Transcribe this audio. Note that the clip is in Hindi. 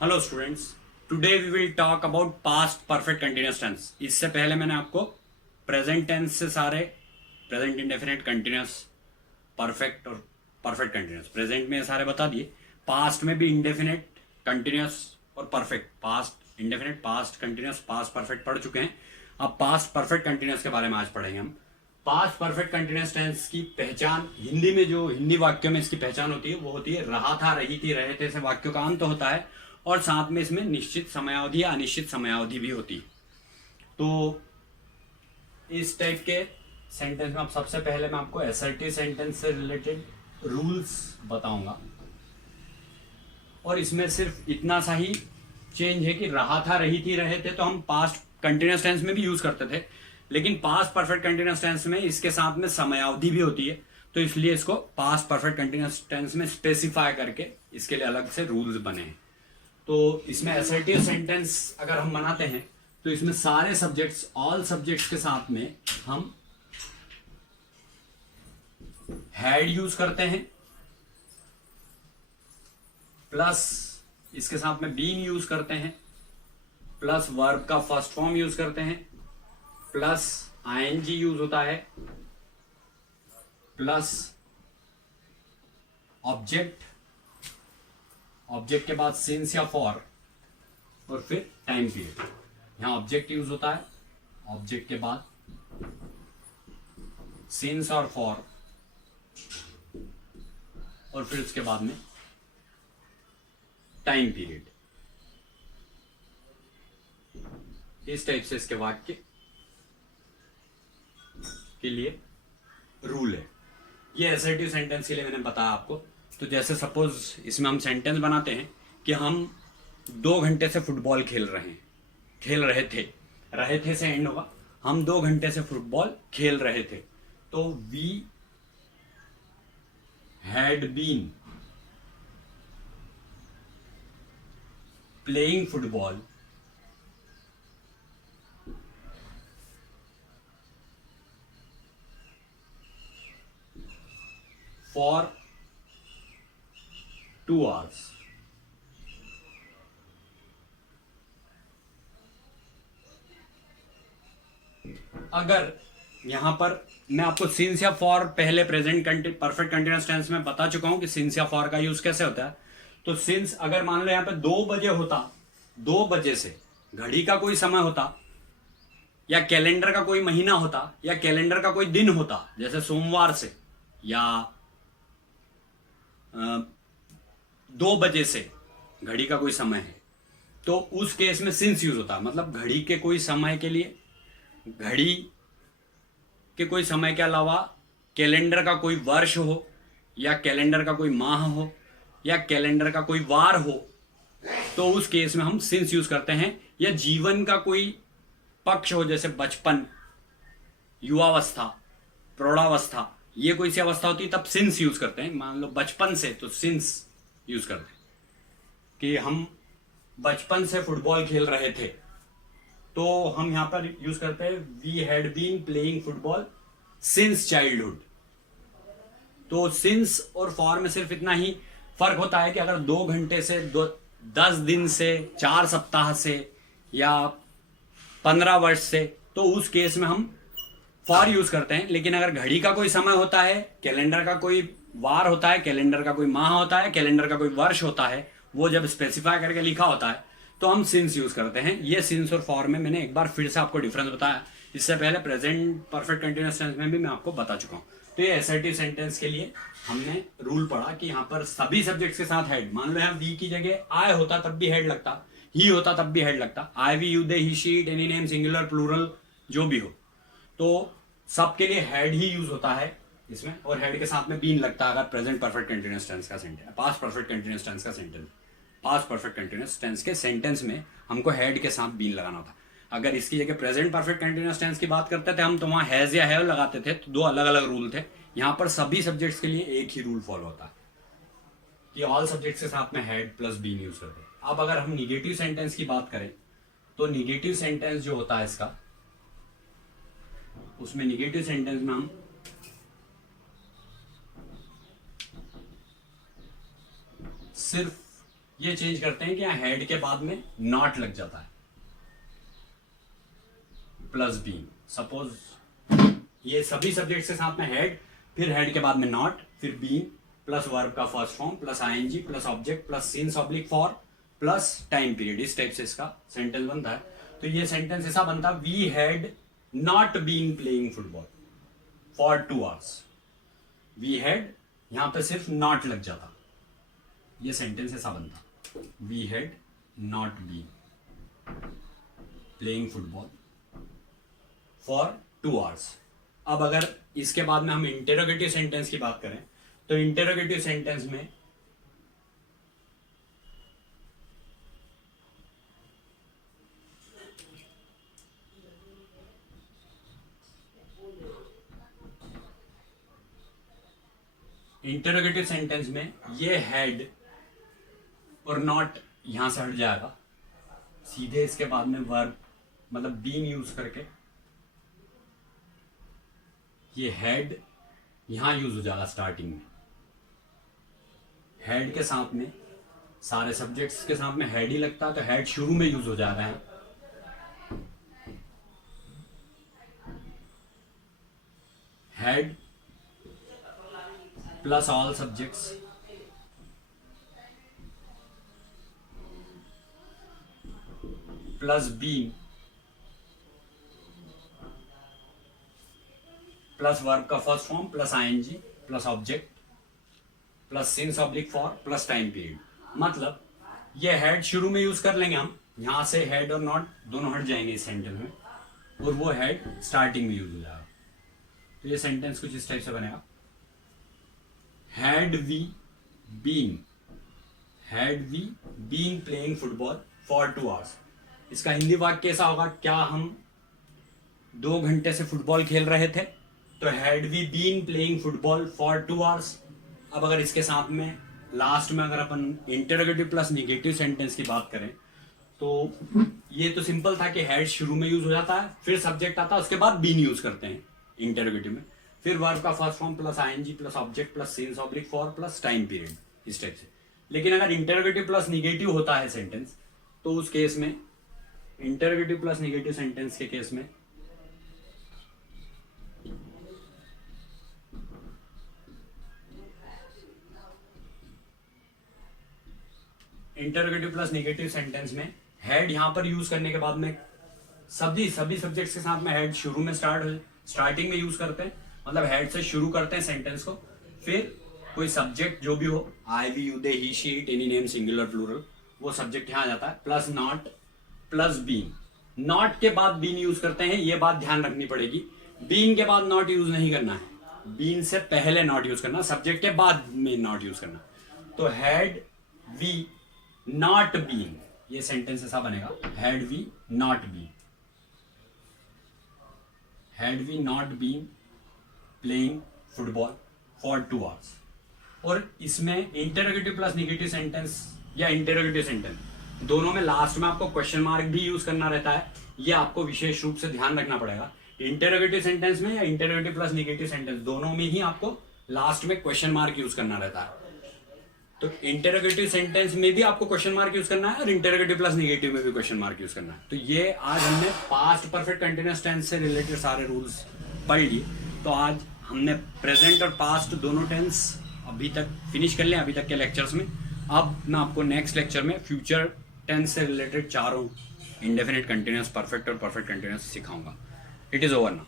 Hello students, today we will talk about past perfect continuous tense. इससे पहले मैंने आपको प्रेजेंट टेंस से सारे प्रेजेंट इंडेफिनिट कंटिन्यूअस परफेक्ट और परफेक्ट कंटिन्यूअस प्रेजेंट में ये सारे बता दिए। पास्ट में भी इंडेफिनिट कंटिन्यूअस और perfect, past indefinite, past continuous, past perfect पढ़ चुके हैं। अब पास्ट परफेक्ट कंटिन्यूअस के बारे में आज पढ़ेंगे हम। पास्ट परफेक्ट कंटिन्यूअस टेंस की पहचान हिंदी में, जो हिंदी वाक्यों में इसकी पहचान होती है वो होती है रहा था, रही थी, रहे थे से वाक्यों का अंत होता है और साथ में इसमें निश्चित समयावधि या अनिश्चित समयावधि भी होती है। तो इस टाइप के सेंटेंस में अब सबसे पहले मैं आपको असर्टिव सेंटेंस से रिलेटेड रूल्स बताऊंगा और इसमें सिर्फ इतना सा ही चेंज है कि रहा था, रही थी, रहे थे तो हम पास्ट कंटिन्यूअस टेंस में भी यूज करते थे, लेकिन पास्ट परफेक्ट कंटिन्यूअस टेंस में इसके साथ में समयावधि भी होती है, तो इसलिए इसको पास्ट परफेक्ट कंटिन्यूअस टेंस में स्पेसिफाई करके इसके लिए अलग से रूल्स बने हैं। तो इसमें असर्टिव सेंटेंस अगर हम बनाते हैं तो इसमें सारे सब्जेक्ट्स, ऑल सब्जेक्ट्स के साथ में हम हैड यूज करते हैं, प्लस इसके साथ में बीन यूज करते हैं, प्लस वर्ब का फर्स्ट फॉर्म यूज करते हैं, प्लस आईएनजी यूज होता है, प्लस ऑब्जेक्ट, ऑब्जेक्ट के बाद सिंस या फॉर और फिर टाइम पीरियड। यहां ऑब्जेक्ट यूज होता है, ऑब्जेक्ट के बाद सिंस और फॉर और फिर उसके बाद में टाइम पीरियड। इस टाइप से इसके वाक्य के लिए रूल है। ये असर्टिव सेंटेंस के लिए मैंने बताया आपको। तो जैसे सपोज इसमें हम सेंटेंस बनाते हैं कि हम 2 घंटे से फुटबॉल खेल रहे थे, रहे थे से एंड होगा, हम 2 घंटे से फुटबॉल खेल रहे थे। तो we had been playing football for 2 hours। अगर यहां पर मैं आपको सिंस या फॉर पहले प्रेजेंट परफेक्ट कंटिन्यूअस टेंस में बता चुका हूं कि सिंस या फॉर का यूज कैसे होता है। तो सिंस अगर मान लो यहां पे 2 बजे होता, 2 बजे से घड़ी का कोई समय होता या कैलेंडर का कोई महीना होता या कैलेंडर का कोई दिन होता, जैसे सोमवार से या 2 बजे से घड़ी का कोई समय है, तो उस केस में सिंस यूज होता है। मतलब घड़ी के कोई समय के लिए, घड़ी के कोई समय के अलावा कैलेंडर का कोई वर्ष हो या कैलेंडर का कोई माह हो या कैलेंडर का कोई वार हो, तो उस केस में हम सिंस यूज करते हैं। या जीवन का कोई पक्ष हो, जैसे बचपन, युवावस्था, प्रौढ़ावस्था, ये कोई सी अवस्था होती है तब सिंस यूज करते हैं। मान लो बचपन से, तो सिंस यूज करते हैं कि हम बचपन से फुटबॉल खेल रहे थे, तो हम यहां पर यूज करते हैं we had been playing football since childhood. तो सिंस और फॉर में सिर्फ इतना ही फर्क होता है कि अगर 2 घंटे से 10 दिन से, 4 सप्ताह से या 15 वर्ष से, तो उस केस में हम फॉर यूज करते हैं। लेकिन अगर घड़ी का कोई समय होता है, कैलेंडर का कोई वार होता है, कैलेंडर का कोई माह होता है, कैलेंडर का कोई वर्ष होता है, वो जब स्पेसिफाई करके लिखा होता है तो हम सिंस यूज करते हैं। ये सिंस और फॉर में मैंने एक बार फिर से आपको डिफरेंस बताया, इससे पहले प्रेजेंट परफेक्ट कंटिन्यूअस टेंस में भी मैं आपको बता चुका हूं। तो ये असर्टिव सेंटेंस के लिए हमने रूल पढ़ा कि यहां पर सभी सब्जेक्ट्स के साथ हेड, मान लो यहां वी की जगह आई होता तब भी हेड लगता, ही होता तब भी हेड लगता, I, we, you, they, he, she, it, any name, singular, plural, जो भी हो, तो सबके लिए हेड ही यूज होता है इसमें। और हेड के साथ में बीन लगता है अगर प्रेजेंट परफेक्ट कंटिन्यूअस टेंस का sentence, past perfect continuous tense का sentence, past perfect continuous tense के सेंटेंस में हमको हेड के साथ बीन लगाना होता। अगर इसकी जगह प्रेजेंट परफेक्ट कंटिन्यूअस टेंस की बात करते थे हम, तो वहां हैज या हैव लगाते थे, तो 2 अलग अलग रूल थे। यहां पर सभी सब्जेक्ट्स के लिए एक ही रूल फॉलो होता है कि ऑल सब्जेक्ट्स के साथ में हेड प्लस बीन यूज करते हैं। अब अगर हम निगेटिव सेंटेंस की बात करें तो निगेटिव सेंटेंस जो होता है इसका, उसमें निगेटिव सेंटेंस में हम सिर्फ ये चेंज करते हैं कि यहाँ हेड के बाद में नॉट लग जाता है, प्लस बीन। सपोज ये सभी सब्जेक्ट्स के साथ में हेड, फिर हेड के बाद में नॉट, फिर बीन प्लस वर्ब का first form plus ING plus object plus since oblique for plus time period, इस टाइप से इसका सेंटेंस बनता है। तो ये सेंटेंस ऐसा बनता, we had not been playing football for 2 hours। We had यहां पे सिर्फ नॉट लग जाता, ये सेंटेंस ऐसा बनता, we had not been playing football for 2 hours। अब अगर इसके बाद में हम इंटेरोगेटिव सेंटेंस की बात करें, तो इंटेरोगेटिव सेंटेंस में ये हैड और नॉट यहां से हट जाएगा, सीधे इसके बाद में वर्ब मतलब बीन यूज करके ये हैड यहां यूज हो जाएगा स्टार्टिंग में। हेड के साथ में सारे सब्जेक्ट्स के साथ में हेड ही लगता है, तो हेड शुरू में यूज हो जाता है। Had plus all subjects plus been plus verb का first form plus ING plus object plus since oblique for plus time period. मतलब ये हेड शुरू में यूज कर लेंगे हम, यहां से हेड और नॉट दोनों हट जाएंगे इस सेंटेंस में, और वो हेड स्टार्टिंग में यूज हो जाएगा। तो ये सेंटेंस कुछ इस टाइप से बनेगा, had we been playing football for 2 hours। इसका हिंदी वाक्य कैसा होगा, क्या हम 2 घंटे से फुटबॉल खेल रहे थे, तो had we been playing football for 2 hours। अब अगर इसके साथ में लास्ट में अगर अपन इंटरोगेटिव प्लस निगेटिव सेंटेंस की बात करें, तो ये तो सिंपल था कि हेड शुरू में यूज हो जाता है, फिर सब्जेक्ट आता है, उसके बाद बीन यूज करते हैं इंटरोगेटिव में, फिर वर्ब का first form plus ING plus object plus since oblique for plus time period, इस टाइप से। लेकिन अगर इंटरोगेटिव प्लस निगेटिव होता है सेंटेंस, तो उस केस में इंटरोगेटिव प्लस निगेटिव सेंटेंस के केस में हेड यहां पर यूज करने के बाद में सभी सब्जेक्ट्स के साथ में हेड शुरू में स्टार्टिंग में यूज करते हैं, मतलब हेड से शुरू करते हैं सेंटेंस को, फिर कोई सब्जेक्ट जो भी हो, I we you they he she it any name singular plural, वो सब्जेक्ट यहां आ जाता है, plus not plus been. Not के बाद बीन यूज करते हैं, ये बात ध्यान रखनी पड़ेगी, बीन के बाद नॉट यूज नहीं करना है, बीन से पहले नॉट यूज करना, सब्जेक्ट के बाद में नॉट यूज करना। तो हैड वी नॉट बीन, ये सेंटेंस ऐसा बनेगा, had we not been playing football for 2 hours। और इसमें इंटरोगेटिव प्लस निगेटिव सेंटेंस या इंटरोगेटिव सेंटेंस दोनों में लास्ट में आपको क्वेश्चन मार्क भी यूज करना रहता है, ये आपको विशेष रूप से ध्यान रखना पड़ेगा। इंटरोगेटिव सेंटेंस में या इंटरोगेटिव प्लस निगेटिव सेंटेंस दोनों में ही आपको लास्ट में क्वेश्चन मार्क यूज करना रहता है। तो इंटरोगेटिव सेंटेंस में भी आपको क्वेश्चन मार्क यूज करना है और इंटरोगेटिव प्लस निगेटिव में भी क्वेश्चन मार्क यूज करना है। तो ये आज हमने पास्ट परफेक्ट कंटिन्यूअस टेंस से रिलेटेड सारे रूल्स पढ़ लिए। तो आज हमने प्रेजेंट और पास्ट दोनों टेंस अभी तक फिनिश कर लिया, अभी तक के लेक्चर्स में। अब मैं आपको नेक्स्ट लेक्चर में फ्यूचर टेंस से रिलेटेड चारों इंडेफिनिट कंटिन्यूअस, परफेक्ट और परफेक्ट कंटिन्यूअस सिखाऊंगा। It is over now.